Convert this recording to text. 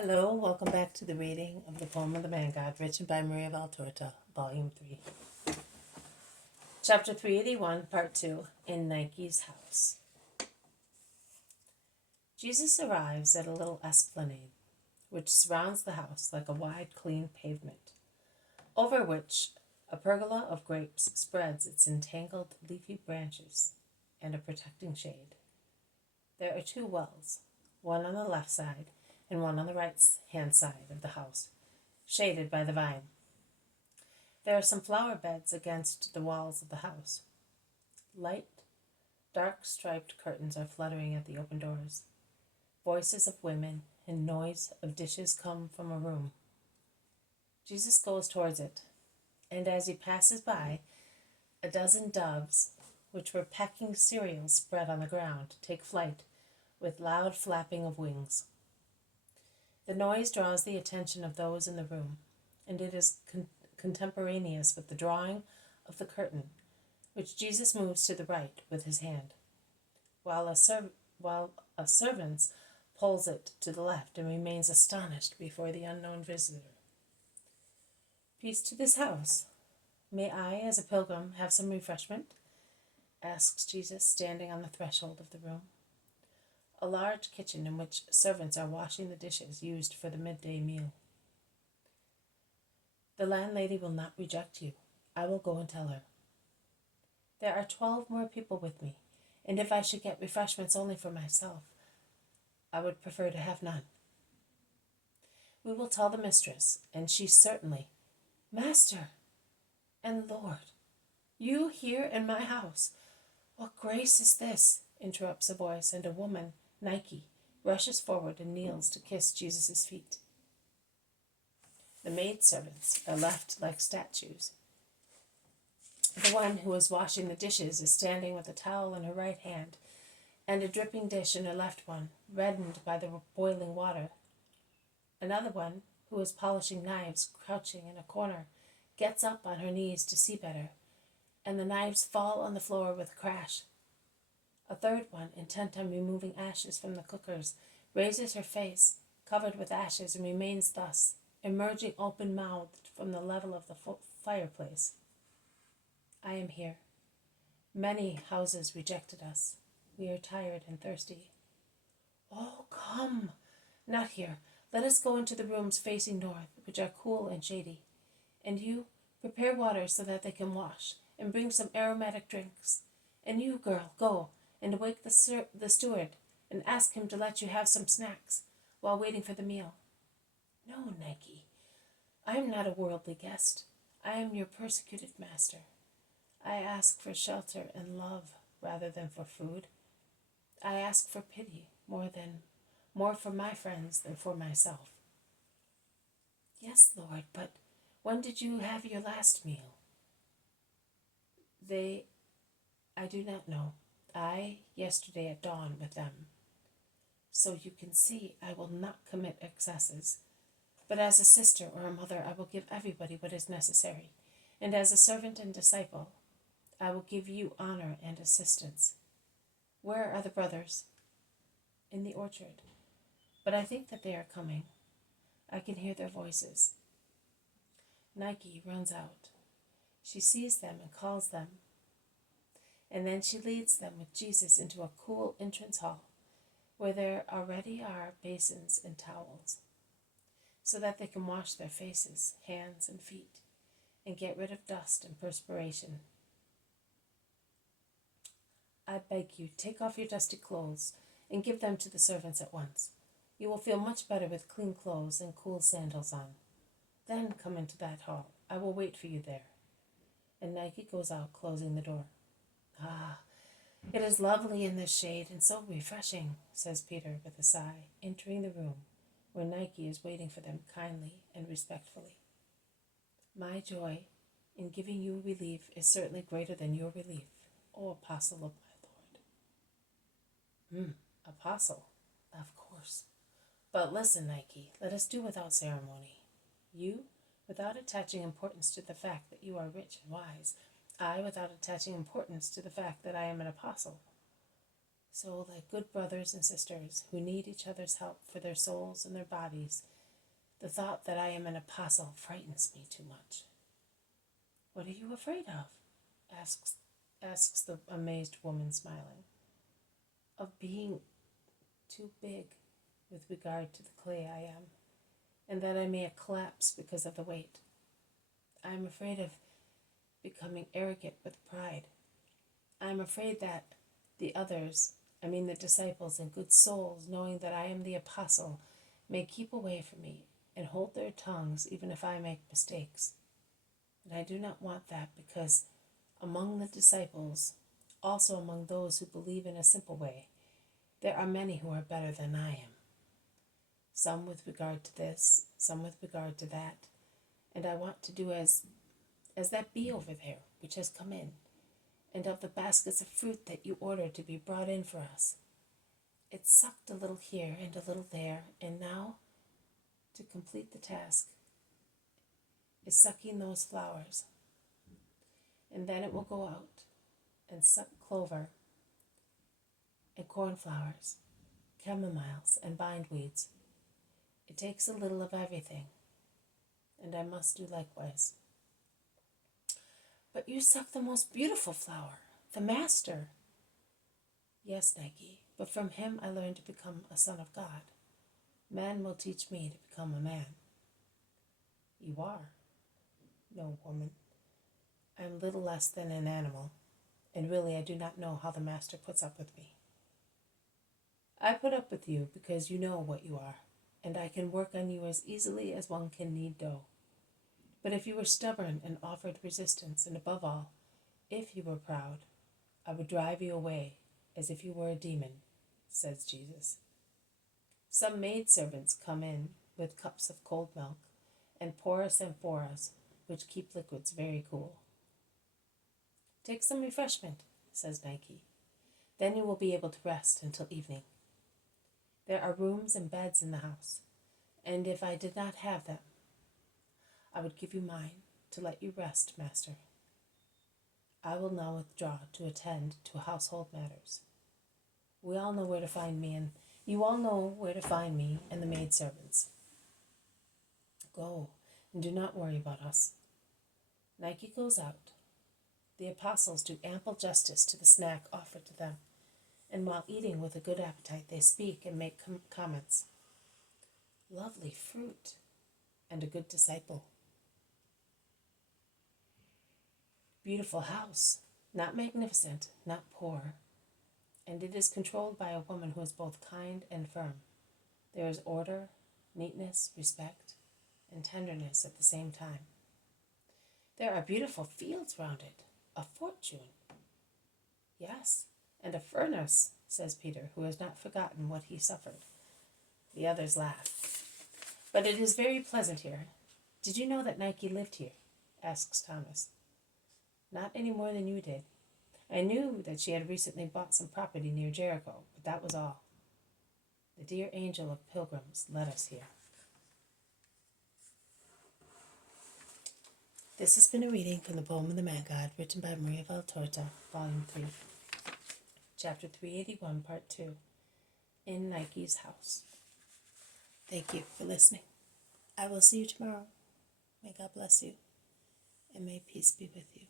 Hello, welcome back to the reading of the poem of the Man God, written by Maria Valtorta, Volume 3. Chapter 381, Part 2, In Nike's House. Jesus arrives at a little esplanade, which surrounds the house like a wide, clean pavement, over which a pergola of grapes spreads its entangled leafy branches and a protecting shade. There are two wells, one on the left side and one on the right-hand side of the house, shaded by the vine. There are some flower beds against the walls of the house. Light, dark striped curtains are fluttering at the open doors. Voices of women and noise of dishes come from a room. Jesus goes towards it, and as he passes by, a dozen doves, which were pecking cereal spread on the ground, take flight with loud flapping of wings. The noise draws the attention of those in the room, and it is contemporaneous with the drawing of the curtain, which Jesus moves to the right with his hand, while a servant pulls it to the left and remains astonished before the unknown visitor. "Peace to this house. May I, as a pilgrim, have some refreshment?" asks Jesus, standing on the threshold of the room. A large kitchen in which servants are washing the dishes used for the midday meal. "The landlady will not reject you. I will go and tell her. There are 12 more people with me, and if I should get refreshments only for myself, I would prefer to have none." "We will tell the mistress, and she certainly—" "Master and Lord, you here in my house, what grace is this?" interrupts a voice, and a woman, Nike, rushes forward and kneels to kiss Jesus' feet. The maidservants are left like statues. The one who is washing the dishes is standing with a towel in her right hand and a dripping dish in her left one, reddened by the boiling water. Another one, who is polishing knives, crouching in a corner, gets up on her knees to see better, and the knives fall on the floor with a crash. A third one, intent on removing ashes from the cookers, raises her face, covered with ashes, and remains thus, emerging open-mouthed from the level of the fireplace. "I am here. Many houses rejected us. We are tired and thirsty." "Oh, come! Not here. Let us go into the rooms facing north, which are cool and shady. And you, prepare water so that they can wash, and bring some aromatic drinks. And you, girl, go and wake the steward and ask him to let you have some snacks while waiting for the meal." "No, Nike. I am not a worldly guest. I am your persecuted master. I ask for shelter and love rather than for food. I ask for pity more for my friends than for myself." "Yes, Lord, but when did you have your last meal?" "I do not know. Yesterday at dawn with them. So you can see I will not commit excesses. But as a sister or a mother, I will give everybody what is necessary. And as a servant and disciple, I will give you honor and assistance." "Where are the brothers?" "In the orchard. But I think that they are coming. I can hear their voices." Nike runs out. She sees them and calls them. And then she leads them with Jesus into a cool entrance hall, where there already are basins and towels, so that they can wash their faces, hands, and feet, and get rid of dust and perspiration. "I beg you, take off your dusty clothes and give them to the servants at once. You will feel much better with clean clothes and cool sandals on. Then come into that hall. I will wait for you there." And Nike goes out, closing the door. "Ah, it is lovely in this shade and so refreshing," says Peter with a sigh, entering the room where Nike is waiting for them kindly and respectfully. "My joy in giving you relief is certainly greater than your relief, O apostle of my Lord." Apostle, of course. But listen, Nike, let us do without ceremony. You, without attaching importance to the fact that you are rich and wise. I, without attaching importance to the fact that I am an apostle. So, like good brothers and sisters who need each other's help for their souls and their bodies, the thought that I am an apostle frightens me too much. What are you afraid of? asks the amazed woman, smiling. Of being too big with regard to the clay I am, and that I may collapse because of the weight. I am afraid of becoming arrogant with pride. I am afraid that the disciples and good souls, knowing that I am the apostle, may keep away from me and hold their tongues even if I make mistakes. And I do not want that, because among the disciples, also among those who believe in a simple way, there are many who are better than I am. Some with regard to this, some with regard to that, and I want to do as that bee over there, which has come in, and of the baskets of fruit that you ordered to be brought in for us. It sucked a little here and a little there, and now, to complete the task, is sucking those flowers. And then it will go out and suck clover and cornflowers, chamomiles and bindweeds. It takes a little of everything, and I must do likewise. But you suck the most beautiful flower, the Master. Yes, Nike, but from him I learned to become a son of God. Man will teach me to become a man. You are. No, woman. I am little less than an animal, and really I do not know how the Master puts up with me. I put up with you because you know what you are, and I can work on you as easily as one can knead dough. But if you were stubborn and offered resistance, and above all, if you were proud, I would drive you away as if you were a demon, says Jesus. Some maidservants come in with cups of cold milk and porous amphoras, which keep liquids very cool. Take some refreshment, says Nike. Then you will be able to rest until evening. There are rooms and beds in the house, and if I did not have them, I would give you mine to let you rest, Master. I will now withdraw to attend to household matters. We all know where to find me, and you all know where to find me and the maidservants. Go, and do not worry about us. Nike goes out. The apostles do ample justice to the snack offered to them, and while eating with a good appetite, they speak and make comments. Lovely fruit, and a good disciple. Beautiful house, not magnificent, not poor, and it is controlled by a woman who is both kind and firm. There is order, neatness, respect, and tenderness at the same time. There are beautiful fields round it, a fortune. Yes, and a furnace, says Peter, who has not forgotten what he suffered. The others laugh. But it is very pleasant here. Did you know that Nike lived here? Asks Thomas. Not any more than you did. I knew that she had recently bought some property near Jericho, but that was all. The dear angel of pilgrims led us here. This has been a reading from the poem of the Man God, written by Maria Valtorta, Volume 3, Chapter 381, Part 2, In Nike's House. Thank you for listening. I will see you tomorrow. May God bless you, and may peace be with you.